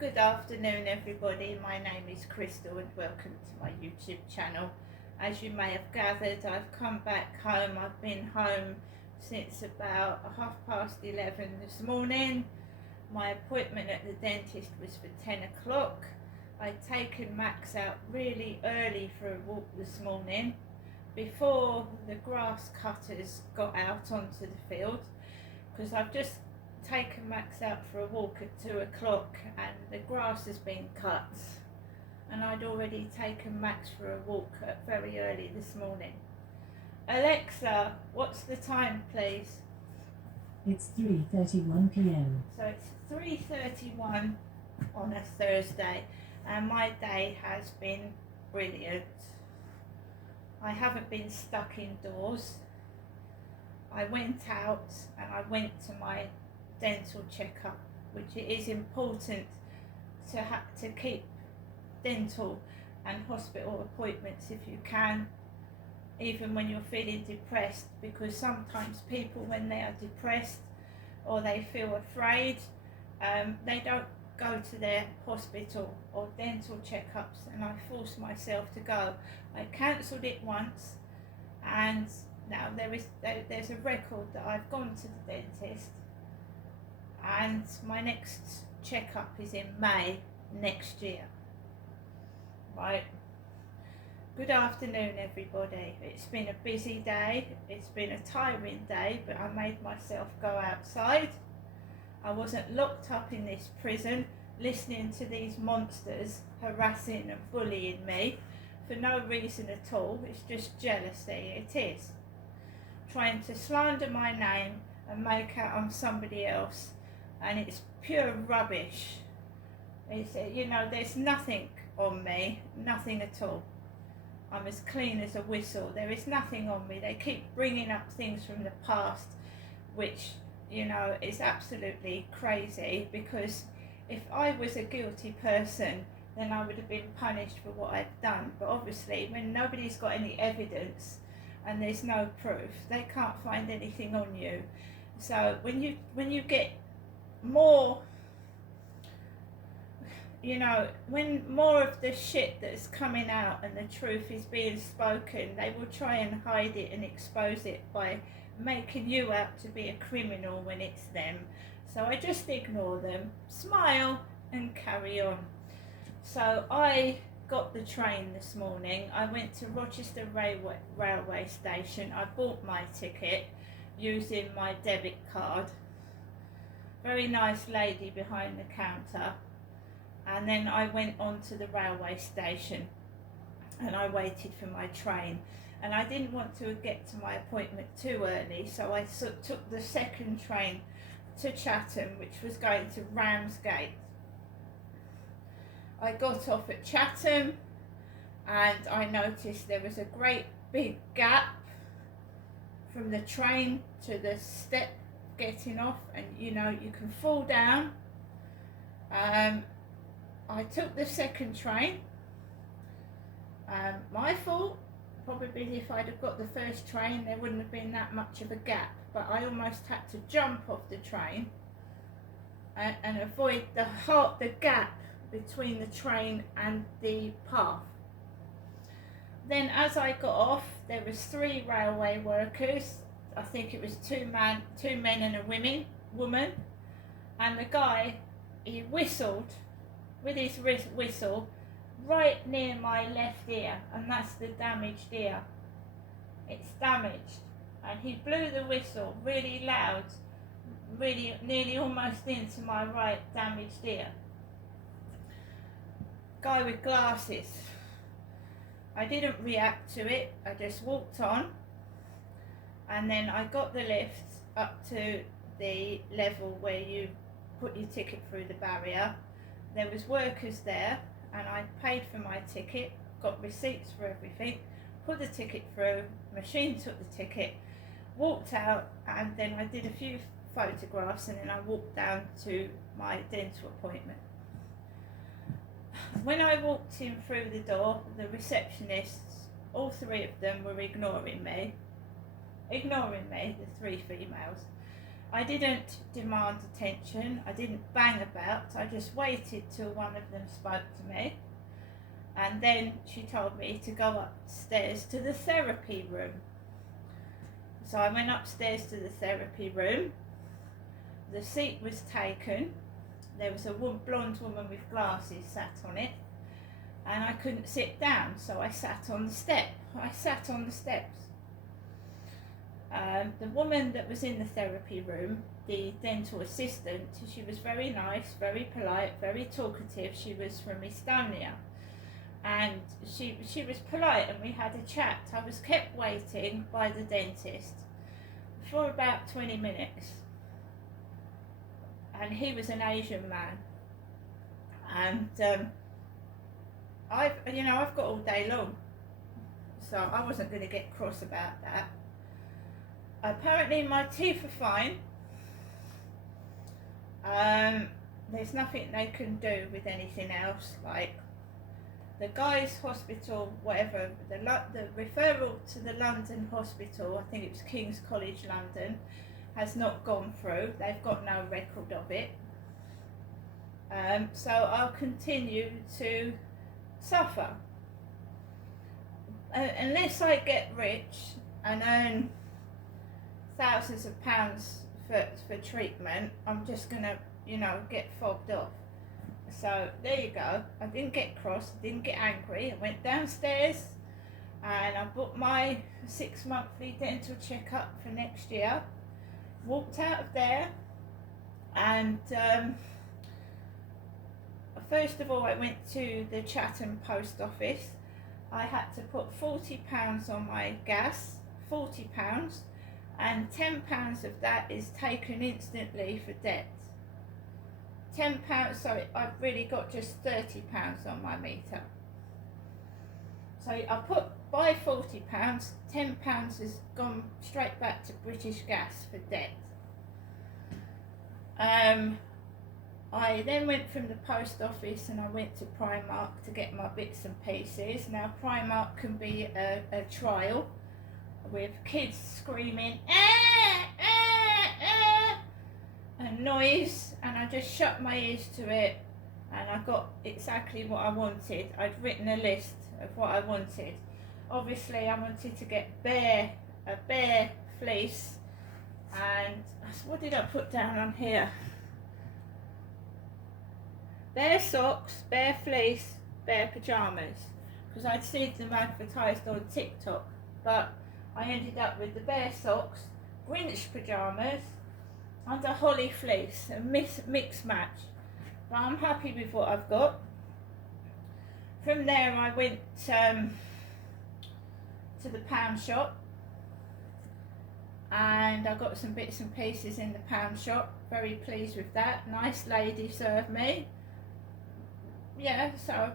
Good afternoon, everybody. My name is Crystal and welcome to my YouTube channel. As you may have gathered, I've come back home. I've been home since about 11:30 this morning. My appointment at the dentist was for 10 o'clock. I'd taken Max out really early for a walk this morning before the grass cutters got out onto the field, because I've just taken Max out for a walk at 2 o'clock and the grass has been cut, and I'd already taken Max for a walk at very early this morning. Alexa, what's the time, please? It's 3:31 p.m. So it's 3:31 on a Thursday and my day has been brilliant. I haven't been stuck indoors. I went out and I went to my dental checkup, which it is important to keep dental and hospital appointments if you can, even when you're feeling depressed, because sometimes people, when they are depressed or they feel afraid, they don't go to their hospital or dental checkups, and I forced myself to go. I cancelled it once and now there's a record that I've gone to the dentist, and my next checkup is in May next year. Right. Good afternoon, everybody. It's been a busy day. It's been a tiring day, but I made myself go outside. I wasn't locked up in this prison listening to these monsters harassing and bullying me for no reason at all. It's just jealousy. It is. Trying to slander my name and make out I'm somebody else, and it's pure rubbish. It's, there's nothing on me, nothing at all. I'm as clean as a whistle. There is nothing on me. They keep bringing up things from the past, which, is absolutely crazy, because if I was a guilty person, then I would have been punished for what I've done. But obviously, when nobody's got any evidence and there's no proof, they can't find anything on you. So when you get more, when more of the shit that's coming out and the truth is being spoken, they will try and hide it and expose it by making you out to be a criminal when it's them. So I just ignore them, smile and carry on. So I got the train this morning. I went to Rochester railway station. I bought my ticket using my debit card. Very nice lady behind the counter. And then I went on to the railway station and I waited for my train. And I didn't want to get to my appointment too early, so I took the second train to Chatham, which was going to Ramsgate. I got off at Chatham and I noticed there was a great big gap from the train to the step getting off, and you can fall down. I took the second train. My fault. Probably if I'd have got the first train, there wouldn't have been that much of a gap, but I almost had to jump off the train and avoid the gap between the train and the path. Then as I got off, there was 3 railway workers. I think it was 2 men and a woman, and the guy, he whistled with his whistle right near my left ear, and that's the damaged ear. It's damaged, and he blew the whistle really loud, really nearly almost into my right damaged ear. Guy with glasses. I didn't react to it. I just walked on, and then I got the lift up to the level where you put your ticket through the barrier. There was workers there, and I paid for my ticket, got receipts for everything, put the ticket through, machine took the ticket, walked out, and then I did a few photographs, and then I walked down to my dental appointment. When I walked in through the door, the receptionists, all 3 of them were ignoring me, the 3 females, I didn't demand attention, I didn't bang about, I just waited till one of them spoke to me, and then she told me to go upstairs to the therapy room. So I went upstairs to the therapy room, the seat was taken, there was a blonde woman with glasses sat on it, and I couldn't sit down, so I sat on the step. I sat on the steps. The woman that was in the therapy room, the dental assistant, she was very nice, very polite, very talkative. She was from Estonia, and she was polite, and we had a chat. I was kept waiting by the dentist for about 20 minutes, and he was an Asian man, and I've got all day long, so I wasn't going to get cross about that. Apparently my teeth are fine. There's nothing they can do with anything else, like the Guy's Hospital, whatever, the referral to the London hospital, I think it was King's College London, has not gone through. They've got no record of it. So I'll continue to suffer. Unless I get rich and earn thousands of pounds for treatment, I'm just going to, get fobbed off. So there you go. I didn't get cross, I didn't get angry. I went downstairs and I booked my 6-monthly dental checkup for next year. Walked out of there, and first of all I went to the Chatham post office. I had to put £40 on my gas, £40, and £10 of that is taken instantly for debt. £10, so I've really got just £30 on my meter. So I put by £40, £10 has gone straight back to British Gas for debt. I then went from the post office and I went to Primark to get my bits and pieces. Now Primark can be a trial with kids screaming and noise, and I just shut my ears to it, and I got exactly what I wanted. I'd written a list of what I wanted. Obviously I wanted to get a bear fleece, and what did I put down on here? Bear socks, bear fleece, bear pyjamas, because I'd seen them advertised on TikTok, but I ended up with the bear socks, Grinch pyjamas and a holly fleece, a mix match, but I'm happy with what I've got. From there I went to the pound shop, and I got some bits and pieces in the pound shop. Very pleased with that. Nice lady served me. Yeah, so,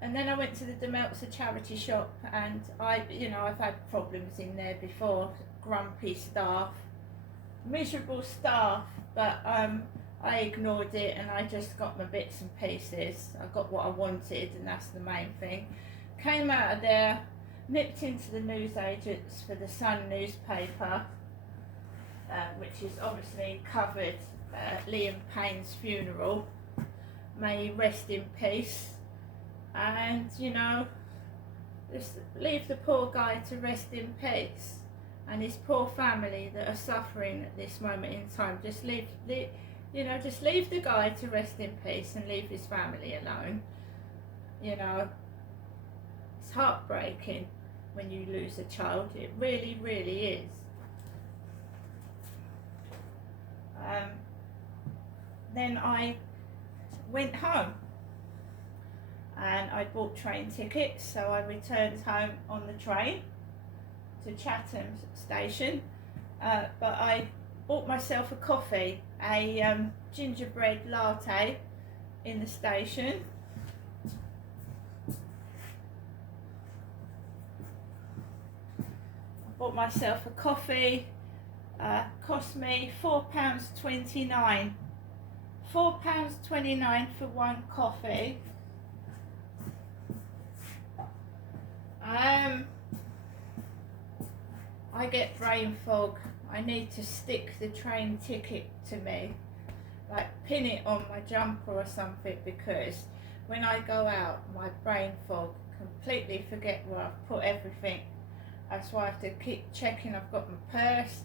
and then I went to the Demeltzer charity shop, and I've had problems in there before. Grumpy staff, miserable staff, but I ignored it and I just got my bits and pieces. I got what I wanted, and that's the main thing. Came out of there, nipped into the newsagents for the Sun newspaper, which is obviously covered Liam Payne's funeral. May he rest in peace, and just leave the poor guy to rest in peace, and his poor family that are suffering at this moment in time. Just leave the guy to rest in peace and leave his family alone. It's heartbreaking when you lose a child. It really, really is. Then I went home, and I bought train tickets, so I returned home on the train to Chatham station, but I bought myself a coffee, a gingerbread latte in the station. I bought myself a coffee, cost me £4.29. £4.29 for one coffee. I I get brain fog. I need to stick the train ticket to me, like pin it on my jumper or something, because when I go out, my brain fog, completely forget where I've put everything. That's why I have to keep checking. I've got my purse,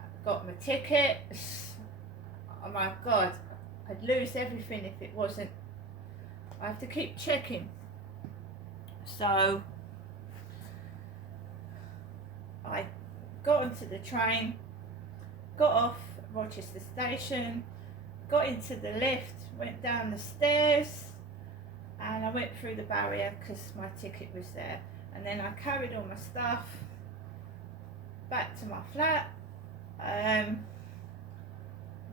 I've got my tickets. Oh my God, I'd lose everything if it wasn't. I have to keep checking. So I got onto the train, got off at Rochester Station, got into the lift, went down the stairs, and I went through the barrier because my ticket was there. And then I carried all my stuff back to my flat.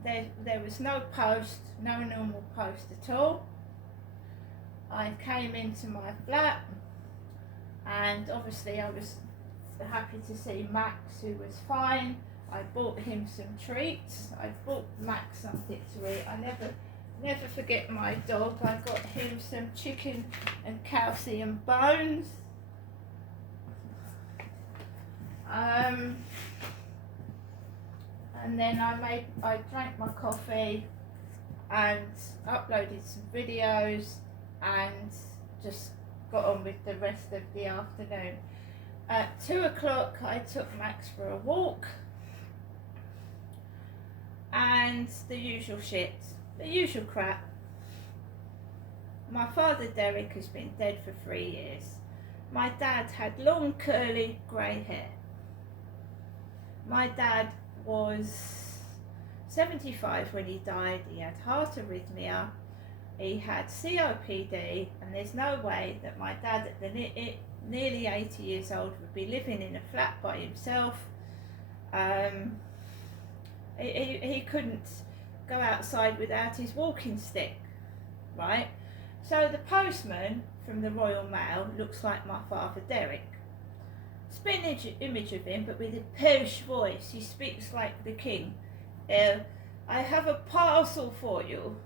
There was no post, no normal post at all. I came into my flat, and obviously I was happy to see Max, who was fine. I bought him some treats. I bought Max something to eat. I never forget my dog. I got him some chicken and calcium bones. And then I drank my coffee and uploaded some videos and just got on with the rest of the afternoon. At 2 o'clock I took Max for a walk, and the usual shit, the usual crap. My father Derek has been dead for 3 years. My dad had long curly grey hair. My dad was 75 when he died. He had heart arrhythmia, he had COPD, and there's no way that my dad at nearly 80 years old would be living in a flat by himself. He couldn't go outside without his walking stick, right? So the postman from the Royal Mail looks like my father Derek. Spin image of him, but with a posh voice. He speaks like the king. I have a parcel for you.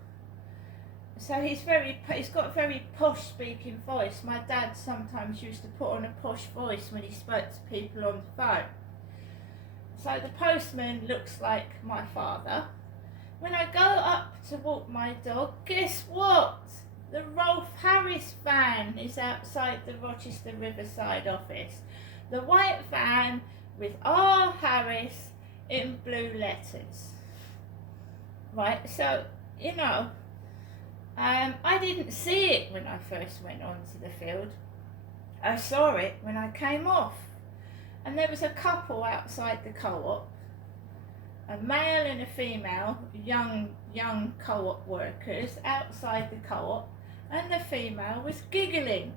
So he's got a very posh speaking voice. My dad sometimes used to put on a posh voice when he spoke to people on the phone. So the postman looks like my father. When I go up to walk my dog, guess what? The Rolf Harris van is outside the Rochester Riverside office. The white van with R. Harris in blue letters. Right, so, you know, I didn't see it when I first went onto the field. I saw it when I came off. And there was a couple outside the co-op, a male and a female, young co-op workers outside the co-op, and the female was giggling.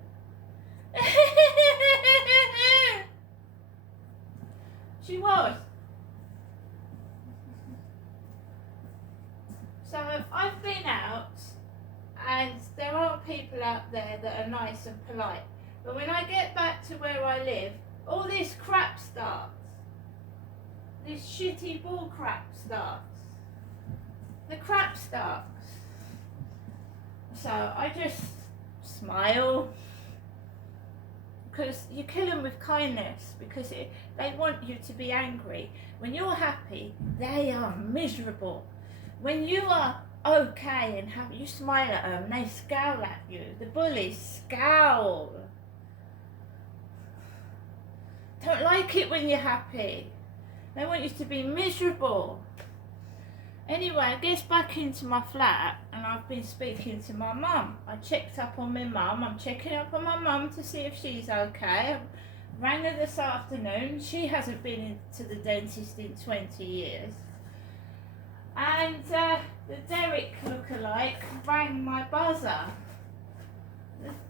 She was. So I've been out, and there are people out there that are nice and polite. But when I get back to where I live, all this crap starts. This shitty bull crap starts. The crap starts. So I just smile, because you kill them with kindness, because they want you to be angry. When you're happy, they are miserable. When you are okay and you smile at them, they scowl at you. The bullies scowl. Don't like it when you're happy. They want you to be miserable. Anyway, I get back into my flat, and I've been speaking to my mum. I checked up on my mum. I'm checking up on my mum to see if she's okay. I rang her this afternoon. She hasn't been to the dentist in 20 years. And the Derek lookalike rang my buzzer.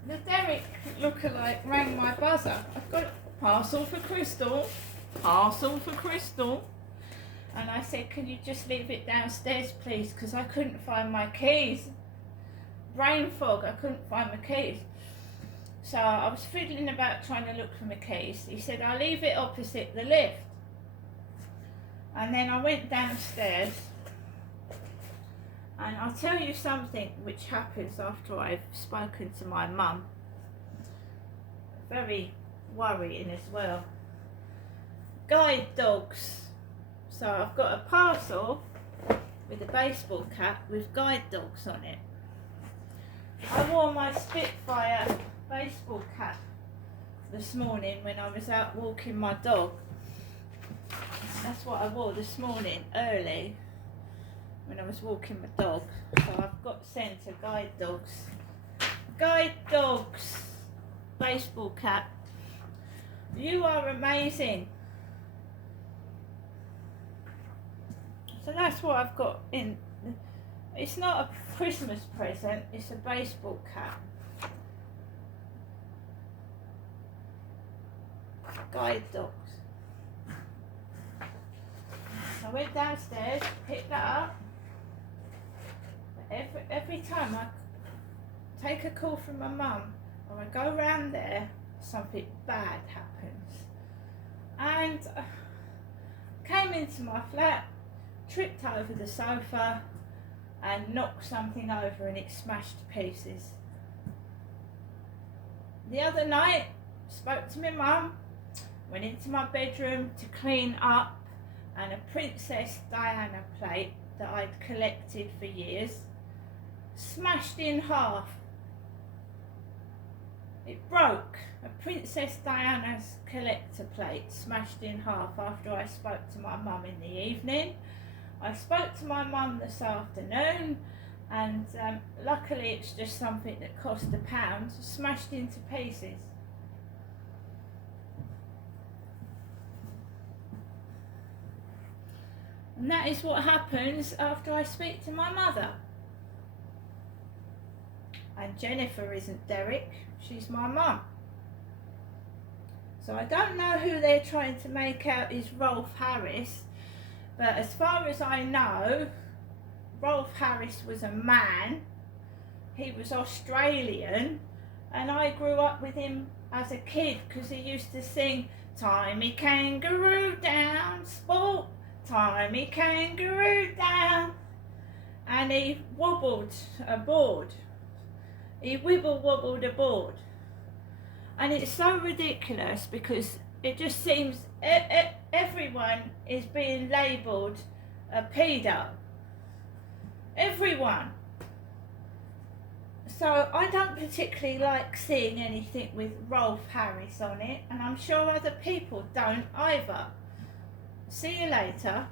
The Derek lookalike rang my buzzer. I've got a parcel for Crystal. Parcel for Crystal. And I said, can you just leave it downstairs, please? Because I couldn't find my keys. Brain fog, I couldn't find my keys. So I was fiddling about trying to look for my keys. He said, I'll leave it opposite the lift. And then I went downstairs. And I'll tell you something which happens after I've spoken to my mum. Very worrying as well. guide dogs. So I've got a parcel with a baseball cap with guide dogs on it. I wore my Spitfire baseball cap this morning when I was out walking my dog. That's what I wore this morning early when I was walking my dog. So I've got sent a guide dogs baseball cap. You are amazing. So that's what I've got in. It's not a Christmas present, it's a baseball cap. Guide dogs. I went downstairs, picked that up. Every time I take a call from my mum or I go round there, something bad happens. And came into my flat, tripped over the sofa and knocked something over and it smashed to pieces. The other night, spoke to my mum, went into my bedroom to clean up, and a Princess Diana plate that I'd collected for years smashed in half. It broke. A Princess Diana's collector plate smashed in half after I spoke to my mum in the evening. I spoke to my mum this afternoon, and luckily it's just something that cost £1, smashed into pieces. And that is what happens after I speak to my mother. And Jennifer isn't Derek, she's my mum. So I don't know who they're trying to make out is Rolf Harris, but as far as I know, Rolf Harris was a man, he was Australian, and I grew up with him as a kid because he used to sing, "Tie me kangaroo down, sport, tie me kangaroo down," and he wobbled a board. He wibble-wobbled a board. And it's so ridiculous because it just seems everyone is being labelled a pedo. Everyone. So I don't particularly like seeing anything with Rolf Harris on it, and I'm sure other people don't either. See you later.